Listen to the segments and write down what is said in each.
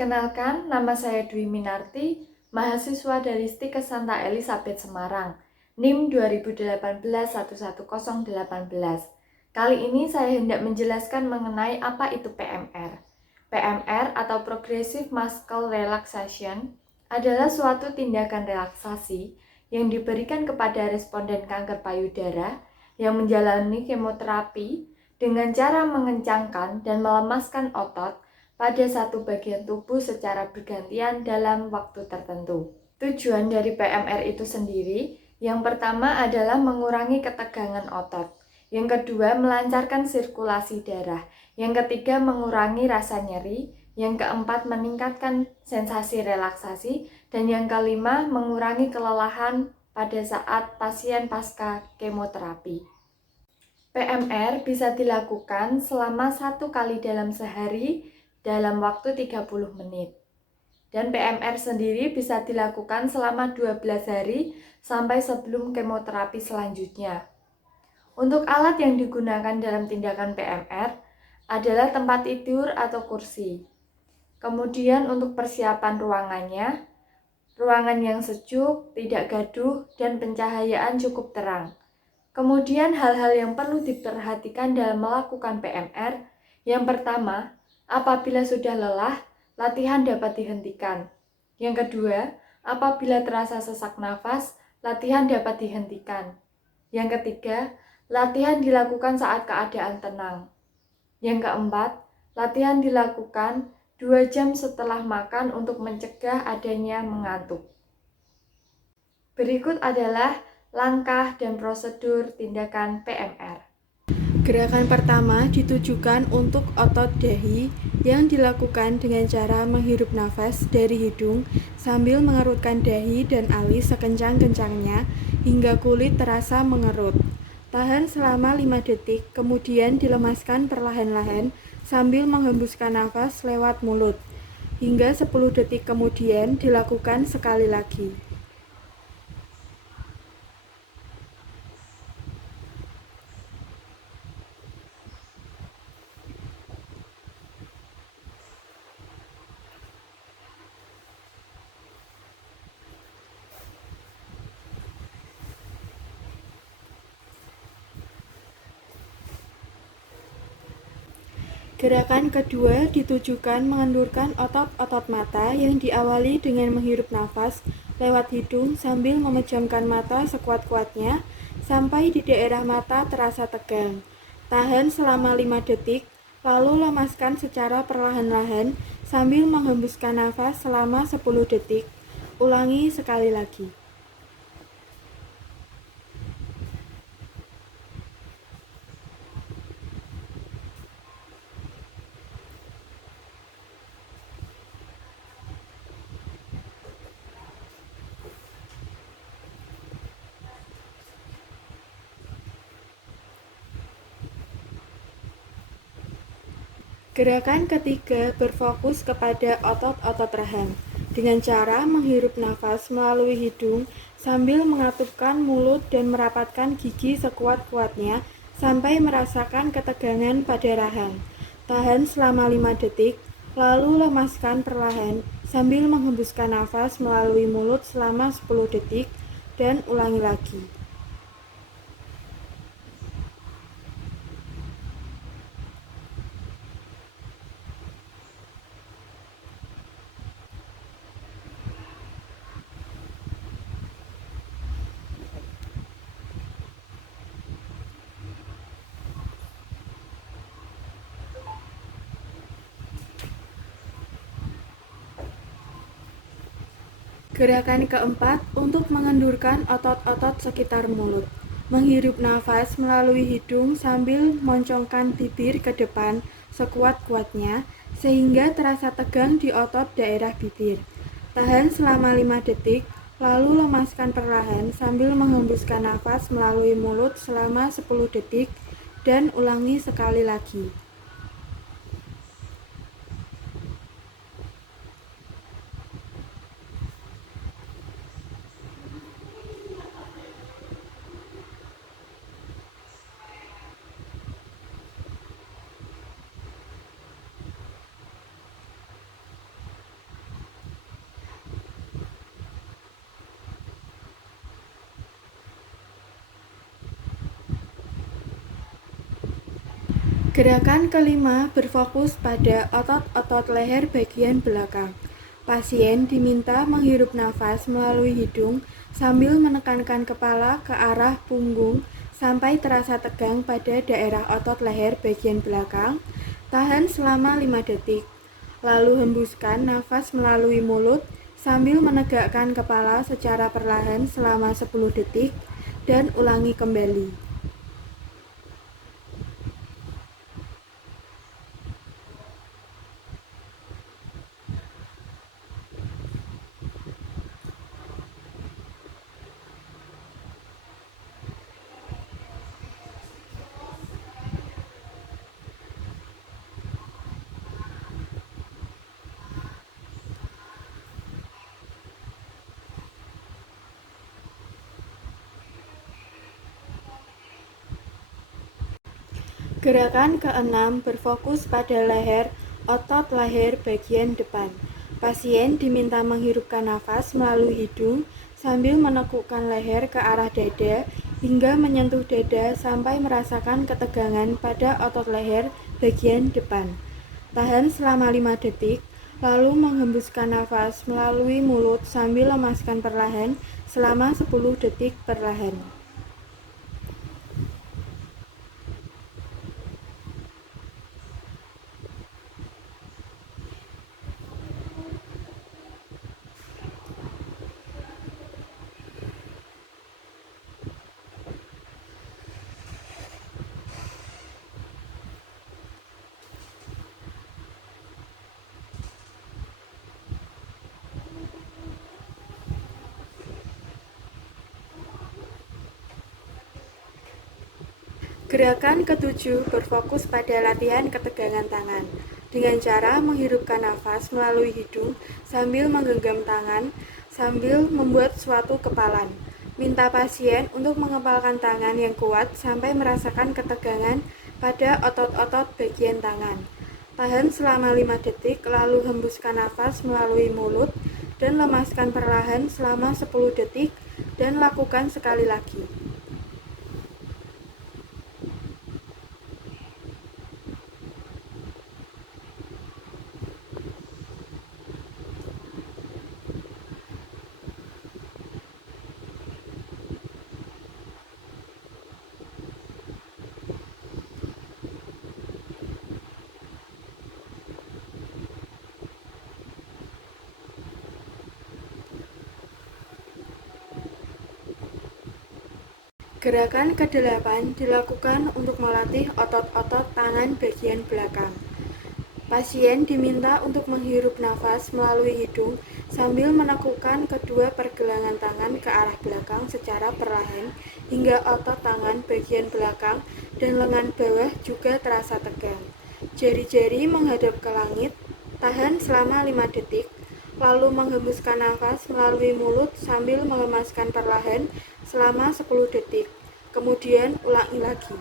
Perkenalkan, nama saya Dwi Minarti, mahasiswa dari Stikes Santa Elizabeth Semarang, NIM 2018-11018. Kali ini saya hendak menjelaskan mengenai apa itu PMR. PMR atau Progressive Muscle Relaxation adalah suatu tindakan relaksasi yang diberikan kepada responden kanker payudara yang menjalani kemoterapi dengan cara mengencangkan dan melemaskan otot pada satu bagian tubuh secara bergantian dalam waktu tertentu. Tujuan dari PMR itu sendiri, yang pertama adalah mengurangi ketegangan otot. Yang kedua, melancarkan sirkulasi darah. Yang ketiga, mengurangi rasa nyeri. Yang keempat, meningkatkan sensasi relaksasi. Dan yang kelima, mengurangi kelelahan pada saat pasien pasca kemoterapi. PMR bisa dilakukan selama 1 kali dalam sehari dalam waktu 30 menit. Dan PMR sendiri bisa dilakukan selama 12 hari sampai sebelum kemoterapi selanjutnya. Untuk alat yang digunakan dalam tindakan PMR adalah tempat tidur atau kursi. Kemudian untuk persiapan ruangan yang sejuk, tidak gaduh, dan pencahayaan cukup terang. Kemudian hal-hal yang perlu diperhatikan dalam melakukan PMR, yang pertama, apabila sudah lelah, latihan dapat dihentikan. Yang kedua, apabila terasa sesak nafas, latihan dapat dihentikan. Yang ketiga, latihan dilakukan saat keadaan tenang. Yang keempat, latihan dilakukan 2 jam setelah makan untuk mencegah adanya mengantuk. Berikut adalah langkah dan prosedur tindakan PMR. Gerakan pertama ditujukan untuk otot dahi yang dilakukan dengan cara menghirup nafas dari hidung sambil mengerutkan dahi dan alis sekencang-kencangnya hingga kulit terasa mengerut. Tahan selama 5 detik, kemudian dilemaskan perlahan-lahan sambil menghembuskan nafas lewat mulut. Hingga 10 detik kemudian dilakukan sekali lagi. Gerakan kedua ditujukan mengendurkan otot-otot mata yang diawali dengan menghirup nafas lewat hidung sambil memejamkan mata sekuat-kuatnya sampai di daerah mata terasa tegang. Tahan selama 5 detik, lalu lemaskan secara perlahan-lahan sambil menghembuskan nafas selama 10 detik. Ulangi sekali lagi. Gerakan ketiga berfokus kepada otot-otot rahang dengan cara menghirup nafas melalui hidung sambil mengatupkan mulut dan merapatkan gigi sekuat-kuatnya sampai merasakan ketegangan pada rahang. Tahan selama 5 detik, lalu lemaskan perlahan sambil menghembuskan nafas melalui mulut selama 10 detik dan ulangi lagi. Gerakan keempat untuk mengendurkan otot-otot sekitar mulut. Menghirup nafas melalui hidung sambil moncongkan bibir ke depan sekuat-kuatnya sehingga terasa tegang di otot daerah bibir. Tahan selama 5 detik, lalu lemaskan perlahan sambil menghembuskan nafas melalui mulut selama 10 detik dan ulangi sekali lagi. Gerakan kelima berfokus pada otot-otot leher bagian belakang. Pasien diminta menghirup nafas melalui hidung sambil menekankan kepala ke arah punggung sampai terasa tegang pada daerah otot leher bagian belakang. Tahan selama 5 detik. Lalu hembuskan nafas melalui mulut sambil menegakkan kepala secara perlahan selama 10 detik dan ulangi kembali. Gerakan keenam berfokus pada leher, otot leher bagian depan. Pasien diminta menghirupkan nafas melalui hidung sambil menekukkan leher ke arah dada hingga menyentuh dada sampai merasakan ketegangan pada otot leher bagian depan. Tahan selama 5 detik, lalu menghembuskan nafas melalui mulut sambil lemaskan perlahan selama 10 detik perlahan. Gerakan ketujuh berfokus pada latihan ketegangan tangan dengan cara menghirupkan nafas melalui hidung sambil menggenggam tangan sambil membuat suatu kepalan. Minta pasien untuk mengepalkan tangan yang kuat sampai merasakan ketegangan pada otot-otot bagian tangan. Tahan selama 5 detik lalu hembuskan nafas melalui mulut dan lemaskan perlahan selama 10 detik dan lakukan sekali lagi. Gerakan ke-8 dilakukan untuk melatih otot-otot tangan bagian belakang. Pasien diminta untuk menghirup nafas melalui hidung sambil menekukkan kedua pergelangan tangan ke arah belakang secara perlahan hingga otot tangan bagian belakang dan lengan bawah juga terasa tegang. Jari-jari menghadap ke langit, tahan selama 5 detik, lalu menghembuskan nafas melalui mulut sambil melemaskan perlahan selama 10 detik. Kemudian ulangi lagi.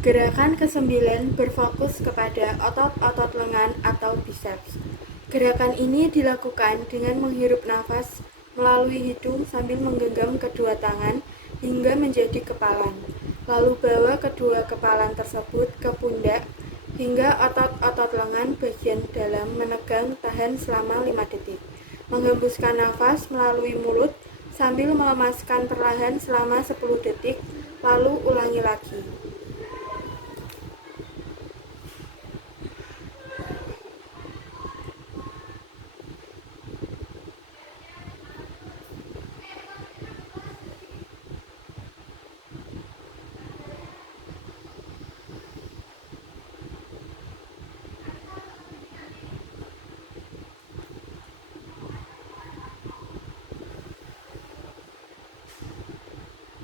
Gerakan ke-9 berfokus kepada otot-otot lengan atau biceps. Gerakan ini dilakukan dengan menghirup nafas melalui hidung sambil menggenggam kedua tangan hingga menjadi kepalan. Lalu bawa kedua kepalan tersebut ke pundak hingga otot-otot lengan bagian dalam menegang, tahan selama 5 detik. Menghembuskan nafas melalui mulut sambil melemaskan perlahan selama 10 detik, lalu ulangi lagi.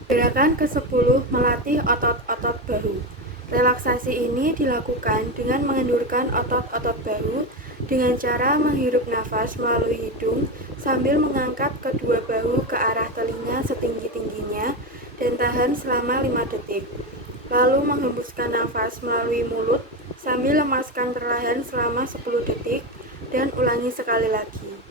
Gerakan ke-10 melatih otot-otot bahu. Relaksasi Relaksasi ini dilakukan dengan mengendurkan otot-otot bahu dengan cara menghirup nafas melalui hidung sambil mengangkat kedua bahu ke arah telinga setinggi-tingginya dan tahan selama 5 detik. Lalu menghembuskan nafas melalui mulut sambil lemaskan perlahan selama 10 detik dan ulangi sekali lagi.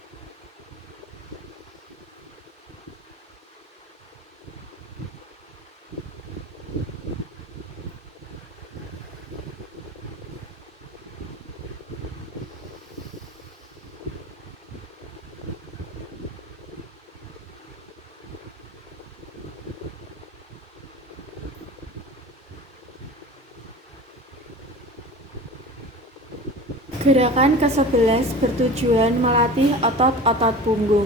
Gerakan ke-11 bertujuan melatih otot-otot punggung.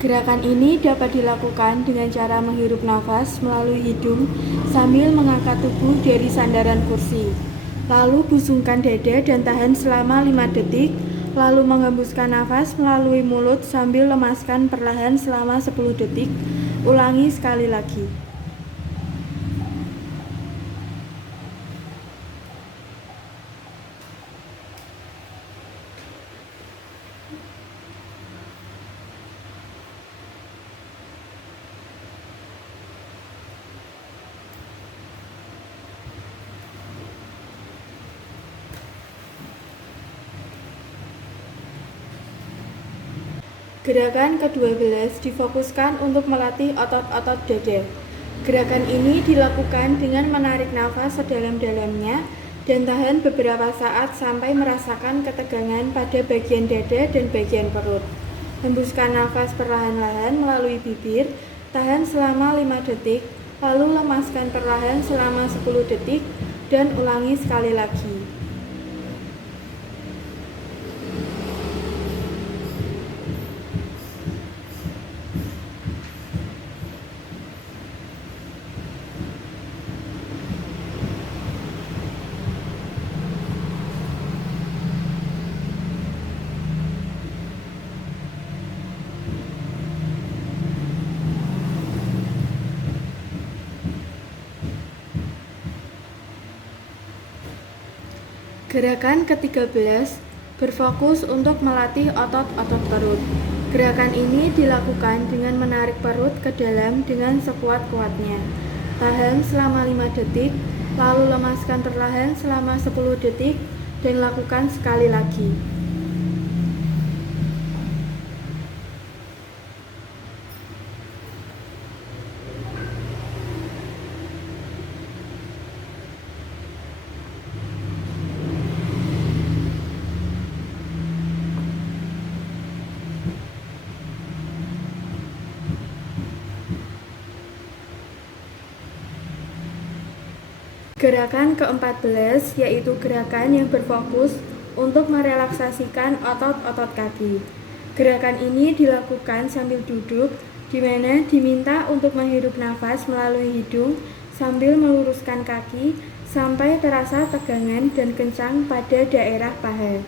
Gerakan ini dapat dilakukan dengan cara menghirup nafas melalui hidung sambil mengangkat tubuh dari sandaran kursi. Lalu busungkan dada dan tahan selama 5 detik, lalu menghembuskan nafas melalui mulut sambil lemaskan perlahan selama 10 detik. Ulangi sekali lagi. Gerakan ke-12 difokuskan untuk melatih otot-otot dada. Gerakan ini dilakukan dengan menarik nafas sedalam-dalamnya dan tahan beberapa saat sampai merasakan ketegangan pada bagian dada dan bagian perut. Hembuskan nafas perlahan-lahan melalui bibir, tahan selama 5 detik, lalu lemaskan perlahan selama 10 detik dan ulangi sekali lagi. Gerakan ke-13 berfokus untuk melatih otot-otot perut. Gerakan ini dilakukan dengan menarik perut ke dalam dengan sekuat-kuatnya. Tahan selama 5 detik, lalu lemaskan perlahan selama 10 detik dan lakukan sekali lagi. Gerakan ke-14 yaitu gerakan yang berfokus untuk merelaksasikan otot-otot kaki. Gerakan ini dilakukan sambil duduk, di mana diminta untuk menghirup nafas melalui hidung sambil meluruskan kaki sampai terasa tegangan dan kencang pada daerah paha.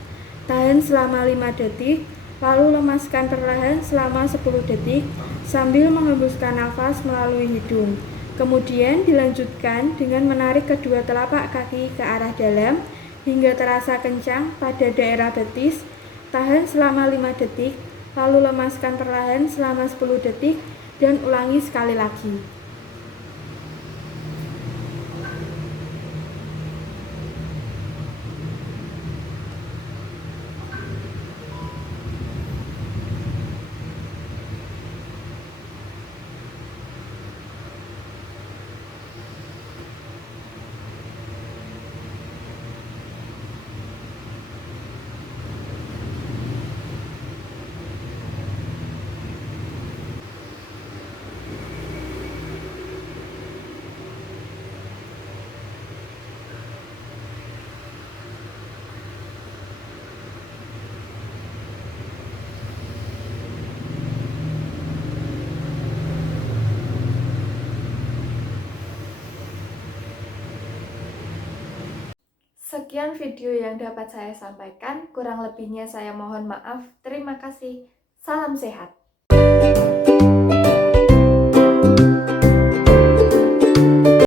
Tahan selama 5 detik, lalu lemaskan perlahan selama 10 detik sambil menghembuskan nafas melalui hidung. Kemudian dilanjutkan dengan menarik kedua telapak kaki ke arah dalam hingga terasa kencang pada daerah betis. Tahan selama 5 detik, lalu lemaskan perlahan selama 10 detik dan ulangi sekali lagi. Sekian video yang dapat saya sampaikan, kurang lebihnya saya mohon maaf. Terima kasih. Salam sehat.